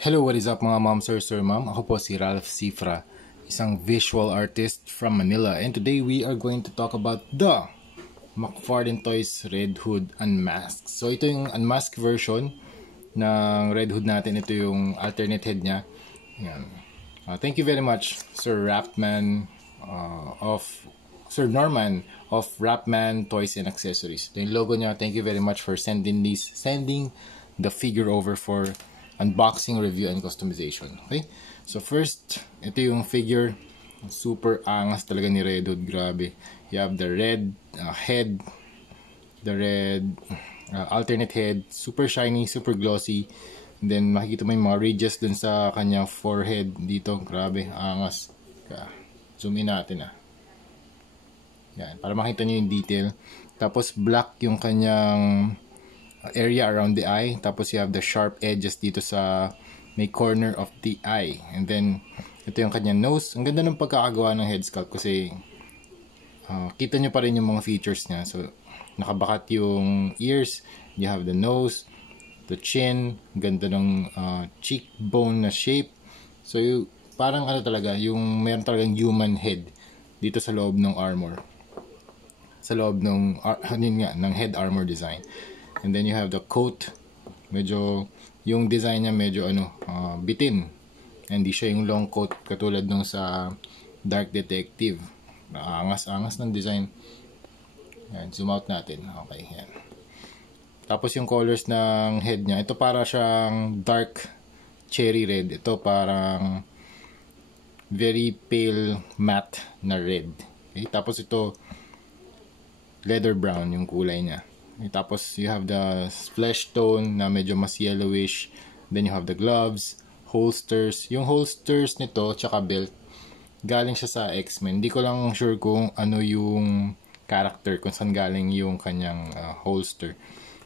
Hello, what is up mga ma'am, sir, ma'am? Ako po si Ralph Cifra, isang visual artist from Manila. And today we are going to talk about the McFarlane Toys Red Hood Unmasked. So ito yung unmasked version ng Red Hood natin. Ito yung alternate head niya. Yan. Thank you very much, Sir Norman of Rapman Toys and Accessories. Ito yung logo niya. Thank you very much for sending the figure over for unboxing, review, and customization. Okay? So first, ito yung figure. Super angas talaga ni Red Hood. Grabe. You have the red head, the red alternate head. Super shiny, super glossy. And then makikita mo yung mga ridges dun sa kanyang forehead dito. Grabe, angas. Zoom in natin Yan, para makita nyo yung detail. Tapos black yung kanyang area around the eye. Tapos you have the sharp edges dito sa may corner of the eye. And then ito yung kanyang nose. Ang ganda ng pagkakagawa ng head sculpt kasi kita nyo pa rin yung mga features niya. So nakabakat yung ears, you have the nose, the chin, ganda ng cheekbone na shape. So parang ano talaga, yung meron talagang human head dito sa loob ng armor. Sa loob ng ng head armor design. And then you have the coat. Medyo yung design niya medyo bitin. Hindi siya yung long coat katulad nung sa Dark Detective. Angas ng design. Yan, zoom out natin. Okay, yan. Tapos yung colors ng head niya, ito para siyang dark cherry red. Ito parang very pale matte na red. Okay? Tapos ito leather brown yung kulay niya. Tapos you have the flesh tone na medyo mas yellowish. Then you have the gloves, holsters. Yung holsters nito tsaka belt galing siya sa X-Men. Hindi ko lang sure kung ano yung character, kung saan galing yung kanyang holster.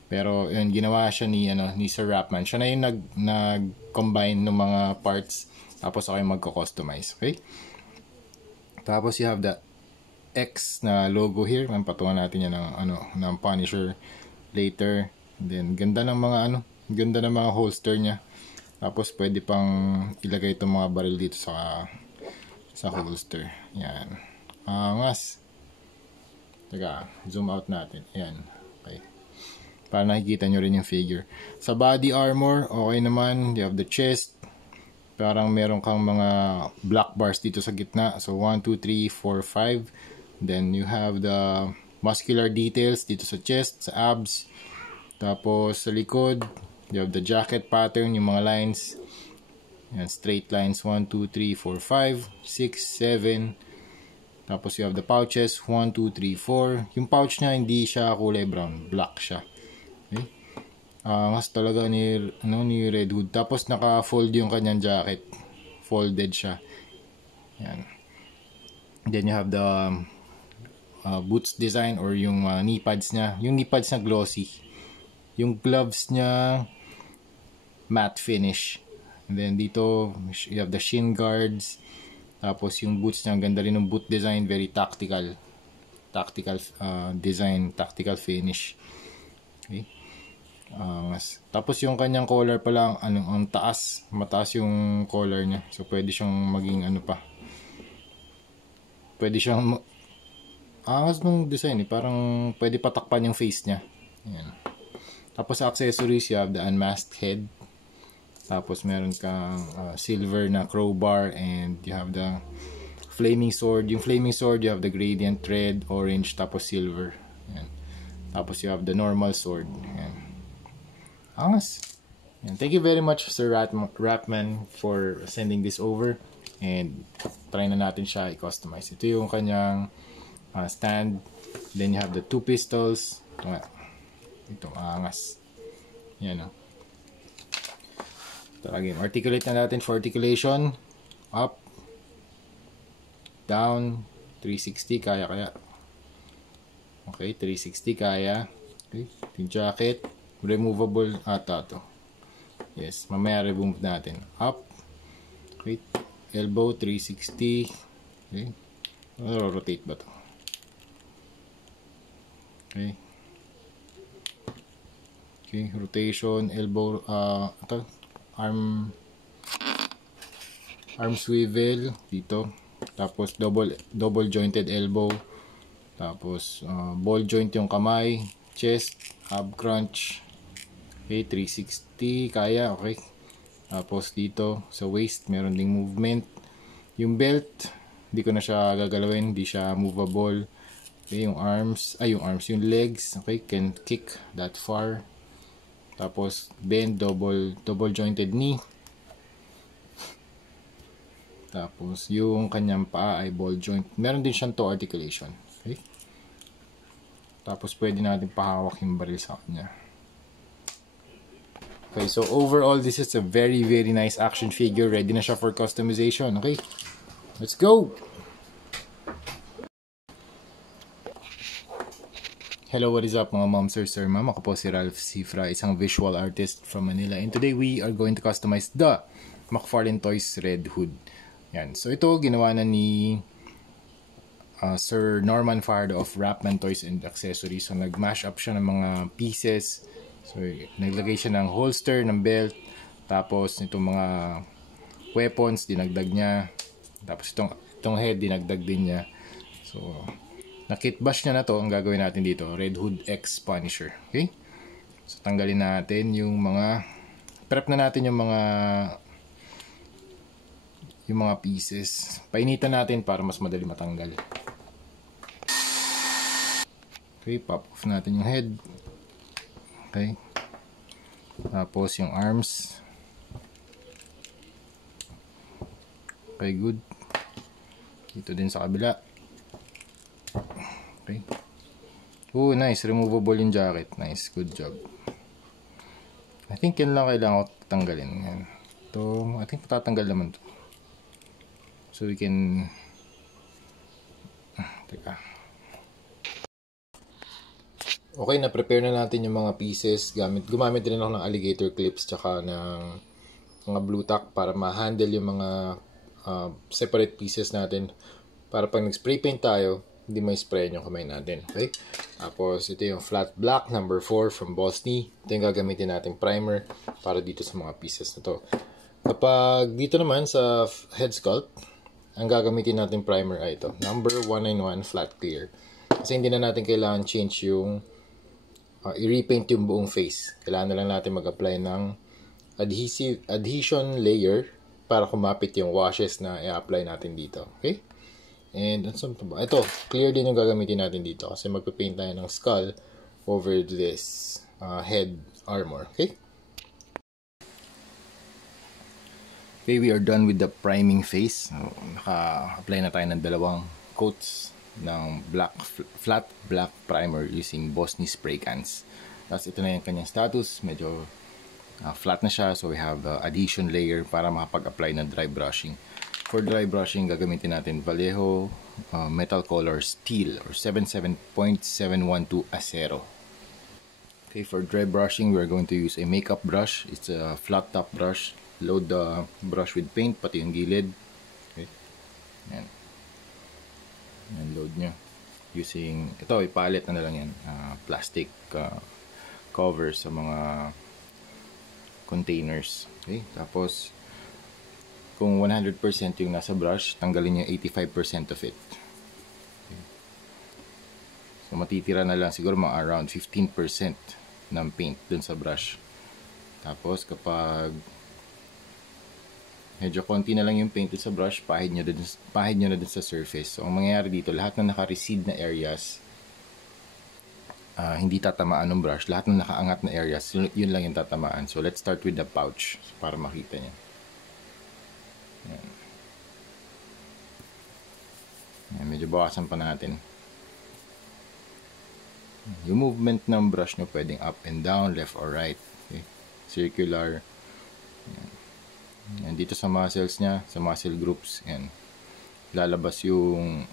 Pero yun, ginawa siya ni Sir Rapman. Siya na yung nag-combine ng mga parts. Tapos ako yung magko-customize. Okay? Tapos you have the X na logo here. Patungan natin yan ng Punisher later. And then ganda ng mga holster niya. Tapos pwede pang ilagay itong mga baril dito sa holster. Yan. Angas. Teka, zoom out natin. Ayan. Okay. Para nakikita nyo rin yung figure. Sa body armor, okay naman. You have the chest. Parang meron kang mga black bars dito sa gitna. So 1, 2, 3, 4, 5. Then you have the muscular details dito sa chest, sa abs. Tapos sa likod, you have the jacket pattern, yung mga lines. Yan, straight lines 1, 2, 3, 4, 5, 6, 7. Tapos you have the pouches 1, 2, 3, 4. Yung pouch niya hindi siya kulay brown, black siya. Okay? Mas talaga ni Red Hood. Tapos naka-fold yung kanyang jacket. Folded siya. Yan. Then you have the boots design or yung knee pads niya. Yung knee pads na glossy. Yung gloves niya matte finish. And then dito you have the shin guards. Tapos yung boots niya, ganda rin ng boot design, very tactical. Tactical design, tactical finish. Okay. Tapos yung kanyang collar pala ang taas, mataas yung collar niya. So pwede siyang maging pwede siyang angas ng design parang pwede patakpan yung face niya. Ayan. Tapos sa accessories, you have the unmasked head. Tapos meron kang silver na crowbar and you have the flaming sword. Yung flaming sword, you have the gradient red, orange, tapos silver. Ayan. Tapos you have the normal sword. Ayan. Angas. Ayan. Thank you very much Sir Rapman for sending this over. And try na natin siya i-customize. Ito yung kanyang stand. Then you have the two pistols. Ito angas. Yan Again, articulate na natin for articulation. Up, down, 360 kaya. Okay, 360 kaya. Okay, yung jacket removable ata to. Yes, mamaya remove natin. Up. Okay, elbow 360. Okay, rotate ba to? Okay. Okay, rotation, elbow, arm arm swivel dito. Tapos double jointed elbow. Tapos ball joint yung kamay, chest, ab crunch. Okay, 360 kaya, okay. Tapos dito sa waist meron ding movement. Yung belt, hindi ko na siya gagalawin, hindi siya movable. Okay, yung yung legs, okay, can kick that far. Tapos bend, double jointed knee. Tapos yung kanyang paa ay ball joint. Meron din siyang toe articulation. Okay? Tapos pwede natin pahawak yung baril sa kanya. Okay, so overall this is a very nice action figure. Ready na siya for customization. Okay? Let's go! Hello, what is up mga mom, sir, ma'am? Ako po si Ralph Cifra, isang visual artist from Manila. And today we are going to customize the McFarlane Toys Red Hood. Yan. So ito, ginawa na ni Sir Norman Fardo of Rapman Toys and Accessories. So nag-mash up siya ng mga pieces. So naglagay siya ng holster, ng belt. Tapos itong mga weapons, dinagdag niya. Tapos itong head, dinagdag din niya. So na-kit bash niya na to, ang gagawin natin dito, Red Hood X Punisher. Okay? So tanggalin natin yung mga, prep na natin yung mga pieces. Painitan natin para mas madali matanggal. Okay, pop off natin yung head. Okay. Tapos yung arms. Okay, good. Dito din sa kabila. Okay. Oh, nice. Removable yung jacket. Nice. Good job. I think yan lang kailangan ko tanggalin. Yan. Ito, I think patatanggal naman to. So we can... Teka. Okay, na-prepare na natin yung mga pieces. Gumamit din ako ng alligator clips tsaka ng mga blue tack para ma-handle yung mga separate pieces natin. Para pag nag-spray paint tayo, hindi may spray yung kamay natin. Okay? Tapos, ito yung flat black number 4 from Bosny. Ito yung gagamitin natin primer para dito sa mga pieces na to. Kapag dito naman sa head sculpt, ang gagamitin natin primer ay ito. Number 191 flat clear. Kasi hindi na natin kailangan change yung i-repaint yung buong face. Kailangan na lang natin mag-apply ng adhesion layer para kumapit yung washes na i-apply natin dito. Okay? And saan pa ba? Ito, clear din yung gagamitin natin dito kasi magpipaint tayo ng skull over this head armor. Okay? Okay, we are done with the priming face. Naka-apply na tayo ng dalawang coats ng flat black primer using Bosny spray cans. Tapos ito na yung kanyang status. Medyo flat na siya. So we have adhesion layer para makapag-apply ng dry brushing. For dry brushing, gagamitin natin Vallejo Metal Color Steel or 77.712 Acero. Okay, for dry brushing, we're going to use a makeup brush. It's a flat top brush. Load the brush with paint, pati yung gilid. Okay. Yan. Yan, load nyo. Using, ito, ipalit na lang yan. Plastic cover sa mga containers. Okay, tapos, kung 100% yung nasa brush, tanggalin nyo 85% of it. Okay. So, matitira na lang siguro mga around 15% ng paint dun sa brush. Tapos, kapag medyo konti na lang yung paint dun sa brush, pahid nyo na dun sa surface. So, ang mangyayari dito, lahat na naka-recede na areas, hindi tatamaan ng brush. Lahat ng nakaangat na areas, yun lang yung tatamaan. So, let's start with the pouch para makita nyo. Yan. Yan, medyo bawasan pa natin. Yung movement ng brush nyo pwedeng up and down, left or right. Okay? Circular. Yan. Yan, dito sa muscles nya, sa muscle groups, yan. Lalabas yung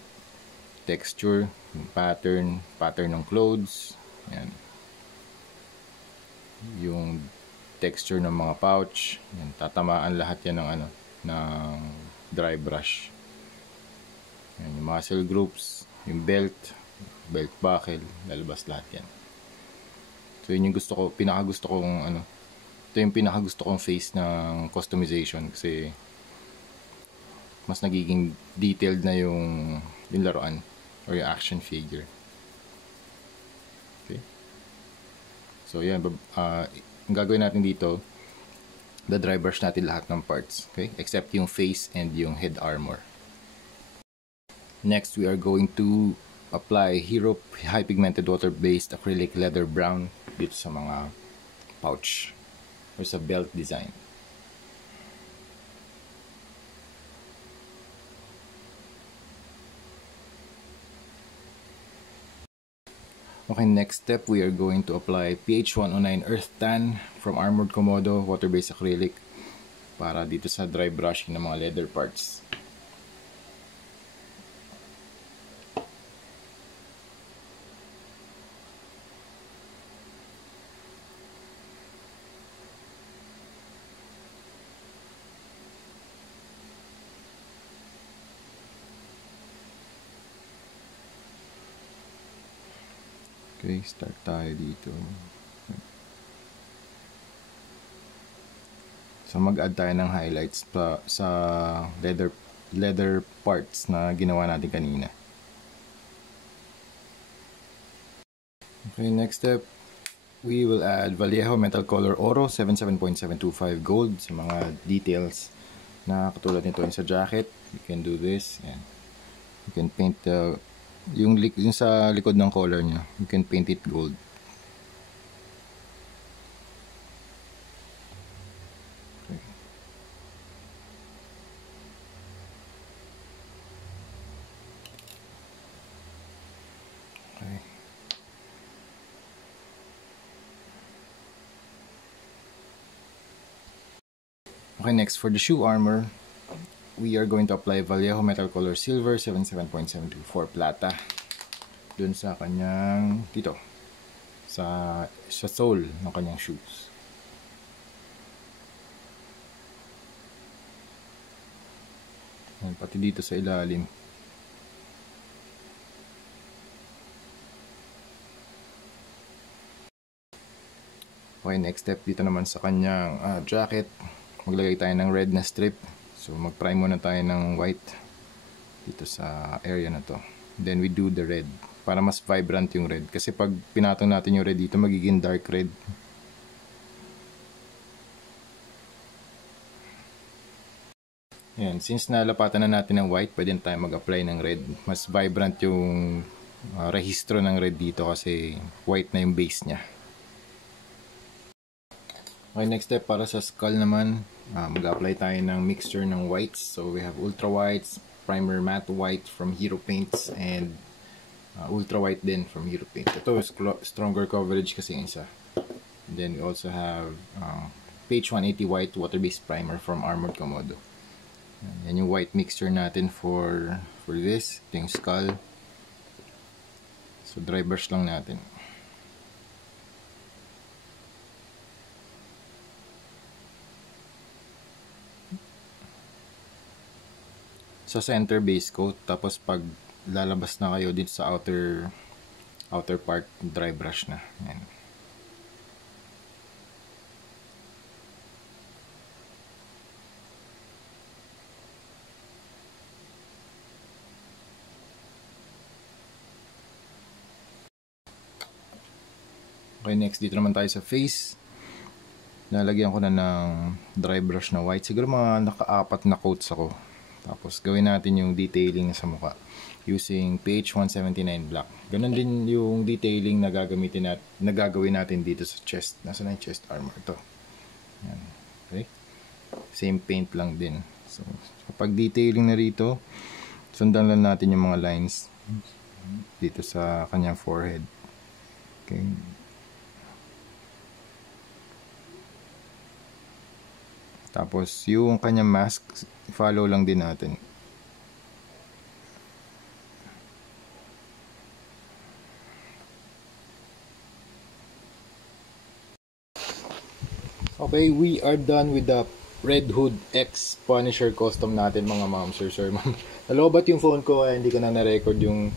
texture, yung pattern ng clothes. Yan. Yung texture ng mga pouch. Yan, tatamaan lahat yan ng ng dry brush. Yan, yung muscle groups, yung belt buckle, lalabas lahat yan. So yun yung pinakagusto kong face ng customization kasi mas nagiging detailed na yung laruan or yung action figure. Okay. So yan, ang gagawin natin dito, the dry brush natin lahat ng parts, okay? Except yung face and yung head armor. Next, we are going to apply Hero High Pigmented Water-Based Acrylic Leather Brown dito sa mga pouch or sa belt design. Okay, next step, we are going to apply PH109 Earth Tan from Armored Komodo Water-Based Acrylic para dito sa dry brushing ng mga leather parts. Okay, start tayo dito. So mag-add tayo ng highlights pa sa leather parts na ginawa natin kanina. Okay, next step, we will add Vallejo Metal Color Oro 77.725 gold sa mga details na katulad nito yung sa jacket. You can do this. Yan. You can paint yung sa likod ng collar niya. You can paint it gold. Okay, next for the shoe armor, we are going to apply Vallejo Metal Color Silver 77.724 Plata dun sa kanyang dito sa sole ng kanyang shoes. Ayan, pati dito sa ilalim. Okay, next step dito naman sa kanyang jacket, maglagay tayo ng red na strip. So mag-prime muna tayo ng white dito sa area na to. Then we do the red para mas vibrant yung red. Kasi pag pinatong natin yung red dito, magiging dark red. Yan, since nalapatan na natin ng white, pwede tayo mag-apply ng red. Mas vibrant yung rehistro ng red dito kasi white na yung base niya. Okay, next step para sa skull naman, mag-apply tayo ng mixture ng whites. So we have ultra whites, primer matte white from Hero Paints, and ultra white din from Hero Paints. Ito is stronger coverage kasi yung isa. And then we also have PH180 white water-based primer from Armored Komodo. Yan yung white mixture natin for this. Ito yung skull. So dry brush lang natin. Sa center base coat, tapos pag lalabas na kayo dito sa outer part, dry brush na. Yan. Okay, next dito naman tayo sa face. Lalagyan ko na ng dry brush na white. Siguro mga naka-apat na coats ako. Tapos gawin natin yung detailing sa mukha using PH179 black. Ganon din yung detailing na gagawin natin dito sa chest. Nasaan na yung chest armor? Ito. Yan. Okay. Same paint lang din. So, kapag detailing na rito, sundan lang natin yung mga lines dito sa kanyang forehead. Okay. Tapos yung kanyang mask, follow lang din natin. Okay, we are done with the Red Hood X Punisher custom natin mga ma'am, sir, ma'am. Nalobat yung phone ko kaya hindi ko na na-record yung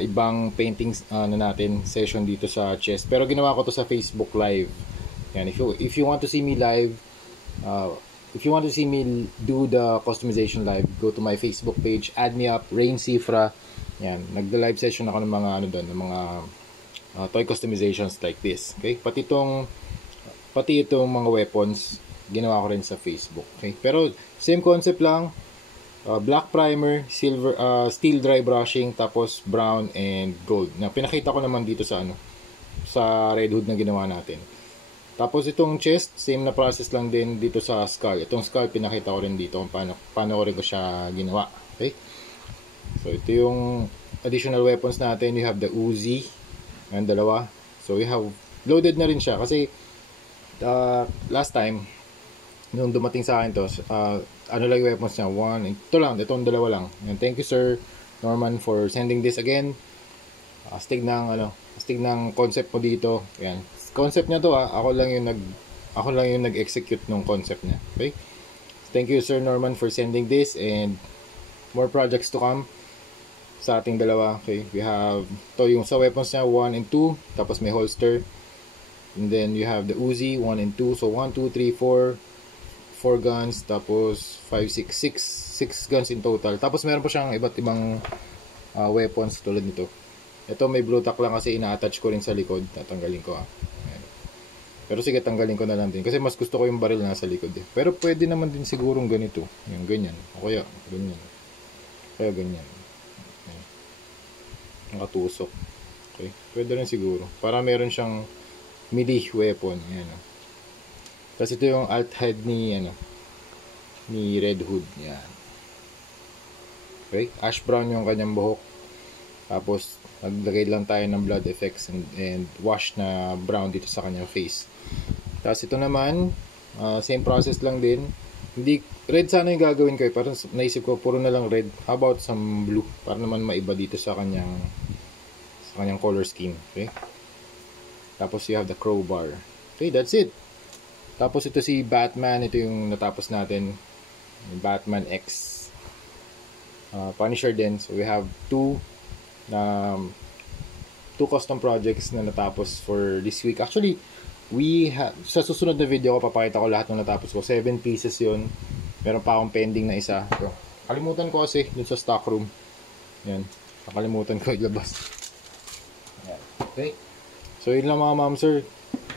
ibang paintings na natin session dito sa chest. Pero ginawa ko to sa Facebook Live. Yan, if you want to see me live, if you want to see me do the customization live, go to my Facebook page, add me up, Rain Cifra. Yan, nagda-live session ako ng mga ano doon, ng mga toy customizations like this. Okay? Pati itong mga weapons, ginawa ko rin sa Facebook. Okay? Pero same concept lang. Black primer, silver, steel dry brushing, tapos brown and gold. Na pinakita ko naman dito sa sa Red Hood na ginawa natin. Tapos itong chest, same na process lang din dito sa skull. Itong skull, pinakita ko rin dito kung paano ko rin siya ginawa. Okay? So, ito yung additional weapons natin. You have the Uzi. Ang dalawa. So, we have loaded na rin siya. Kasi, last time, nung dumating sa akin to, ano lang yung weapons niya? Ito lang. Itong dalawa lang. And thank you, Sir Norman, for sending this again. Astig ng concept mo dito. Ayan. Concept niya to ako lang yung nag-execute ng concept niya. Okay? Thank you, Sir Norman, for sending this, and more projects to come sa ating dalawa. Okay? We have to yung sa weapons niya 1 and 2, tapos may holster. And then you have the Uzi 1 and 2. So 1 2 3 4 guns, tapos 5 6 guns in total. Tapos meron pa siyang iba't ibang weapons tulad nito. Ito may blue tack lang kasi ina-attach ko rin sa likod. Tatanggalin ko Pero sige, tanggalin ko na lang din. Kasi mas gusto ko yung baril na nasa likod eh. Pero pwede naman din sigurong ganito. Yung ganyan. O kaya, ganyan. Kaya ganyan. Okay. Nakatusok. Okay. Pwede rin siguro. Para meron siyang melee weapon. Ayan. Tapos ito yung alt head ni Red Hood. Yan. Okay. Ash brown yung kanyang buhok. Tapos, naglagay lang tayo ng blood effects and wash na brown dito sa kanyang face. Tapos ito naman, same process lang din. Hindi, red sana yung gagawin ko parang naisip ko, puro na lang red. How about some blue? Para naman maiba dito sa kanyang color scheme. Okay? Tapos you have the crowbar. Okay, that's it. Tapos ito si Batman. Ito yung natapos natin. Batman X Punisher din. So we have two custom projects na natapos for this week. Actually, sa susunod na video ko, papakita ko lahat ng natapos ko. 7 pieces yun. Meron pa akong pending na isa. So, kalimutan ko kasi dun sa stock room. Yan. Nakalimutan ko ilabas. Okay. So, yun lang mga ma'am sir.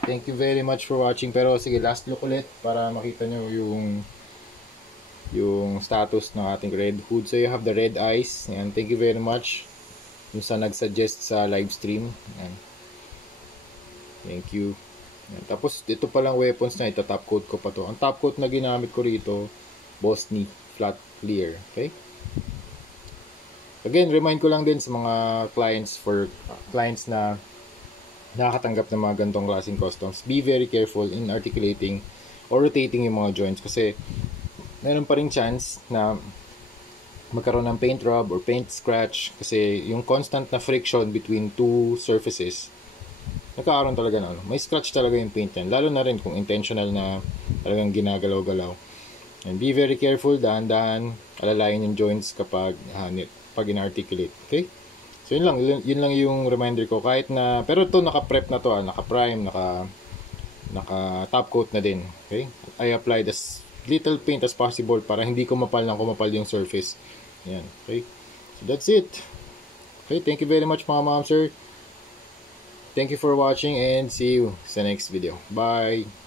Thank you very much for watching. Pero sige, last look ulit para makita nyo yung status ng ating Red Hood. So, you have the red eyes. Yan. Thank you very much yung sa nag-suggest sa live stream. Yan. Thank you. Yan. Tapos ito palang weapons na ito, top coat ko pa to. Ang top coat na ginamit ko rito, Bosny flat clear. Okay? Again, remind ko lang din sa mga clients na nakakatanggap ng mga gantong klaseng customs, be very careful in articulating or rotating yung mga joints kasi meron pa rin chance na magkaroon ng paint rub or paint scratch kasi yung constant na friction between two surfaces nagkakaroon talaga na may scratch talaga yung paint yan, lalo na rin kung intentional na talagang ginagalaw-galaw. And be very careful, dahan-dahan alalayan yung joints kapag in-articulate. Okay? So yun lang yung reminder ko, kahit na pero to naka-prep na to, naka-prime, naka top coat na din. Okay? I applied as little paint as possible para hindi kumapal yung surface. Yan. Okay? So that's it. Okay, thank you very much mga ma'am sir. Thank you for watching and see you sa next video. Bye!